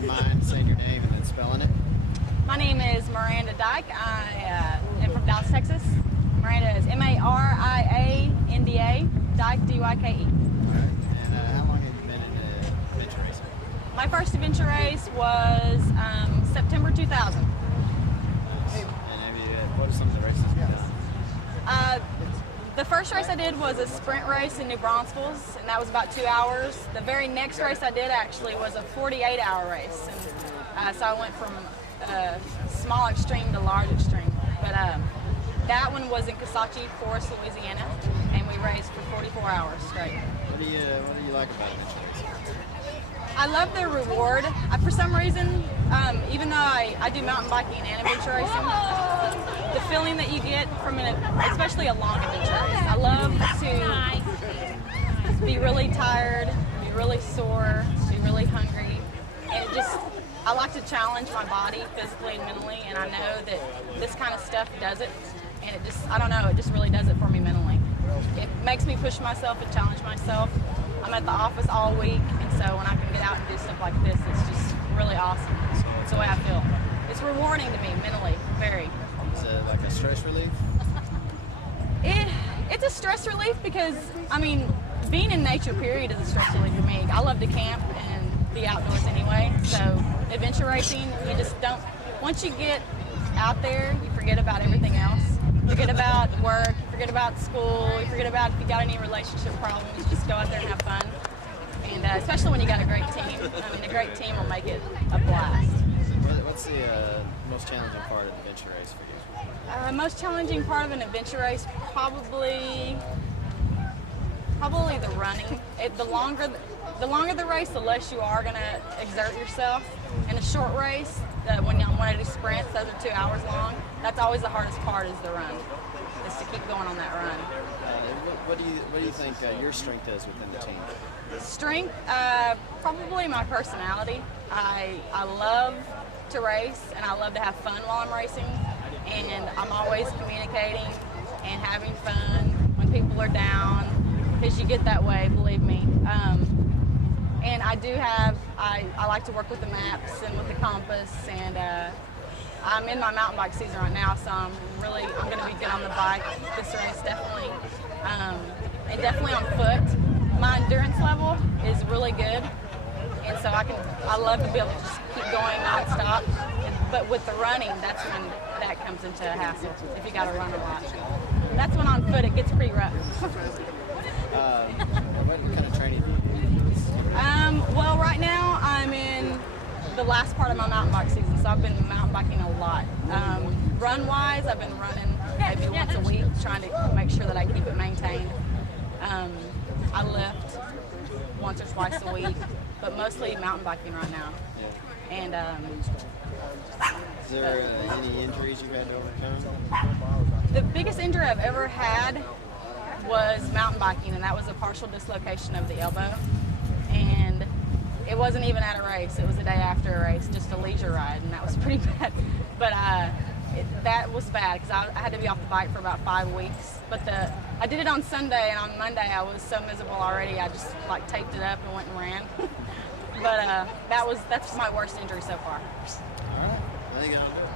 wouldn't mind saying your name and then spelling it. My name is Marianda Dyke. I am from Dallas, Texas. Marianda is M-A-R-I-A-N-D-A, Dyke, D-Y-K-E. And how long have you been in adventure racing? My first adventure race was September 2000. And what are some of the races you've done? The first race I did was a sprint race in New Braunfels, and that was about 2 hours. The very next race I did actually was a 48-hour race, and so I went from small extreme to large extreme. But that one was in Coxsackie Forest, Louisiana, and we raced for 44 hours straight. What do you like about adventure racing? I love the reward. For some reason, even though I do mountain biking and adventure racing, the feeling that you get from especially a long adventure race. I love to be really tired, be really sore, be really hungry, and I like to challenge my body physically and mentally, and I know that this kind of stuff does it, and it just really does it for me mentally. It makes me push myself and challenge myself. I'm at the office all week, and so when I can get out and do stuff like this, it's just really awesome. It's the way I feel. It's rewarding to me mentally, very. Is it like a stress relief? It's a stress relief because, being in nature, period, is a stress relief for me. I love to camp and be outdoors anyway, so adventure racing, you just don't, once you get out there, you forget about everything else. You forget about work, you forget about school, you forget about if you got any relationship problems, you just go out there and have fun. And especially when you got a great team, a great team will make it a blast. What's the most challenging part of the adventure race for you? Most challenging part of an adventure race, probably the running. The longer the race, the less you are going to exert yourself. In a short race, when you want to do sprints, those are 2 hours long. That's always the hardest part, is the run, is to keep going on that run. What do you think your strength is within the team? Strength, probably my personality. I love to race, and I love to have fun while I'm racing, and I'm always communicating and having fun when people are down, because you get that way, believe me. And I like to work with the maps and with the compass, and I'm in my mountain bike season right now, so I'm going to be good on the bike this race, definitely. And definitely on foot. My endurance level is really good, and so I love to be able to just keep going nonstop. But with the running, that's when that comes into a hassle, if you got to run a lot. That's when on foot it gets pretty rough. What kind of training do you do? Well, right now I'm in the last part of my mountain bike season, so I've been mountain biking a lot. Run-wise, I've been running maybe once a week, trying to make sure that I keep it maintained. I lift once or twice a week, but mostly mountain biking right now. Yeah. And is there any injuries you've had to overcome? the biggest injury I've ever had was mountain biking, and that was a partial dislocation of the elbow. And it wasn't even at a race. It was the day after a race, just a leisure ride, and that was pretty bad. But that was bad because I had to be off the bike for about 5 weeks. But I did it on Sunday, and on Monday I was so miserable already. I just taped it up and went and ran. But that's my worst injury so far. All right. I think I'll do it.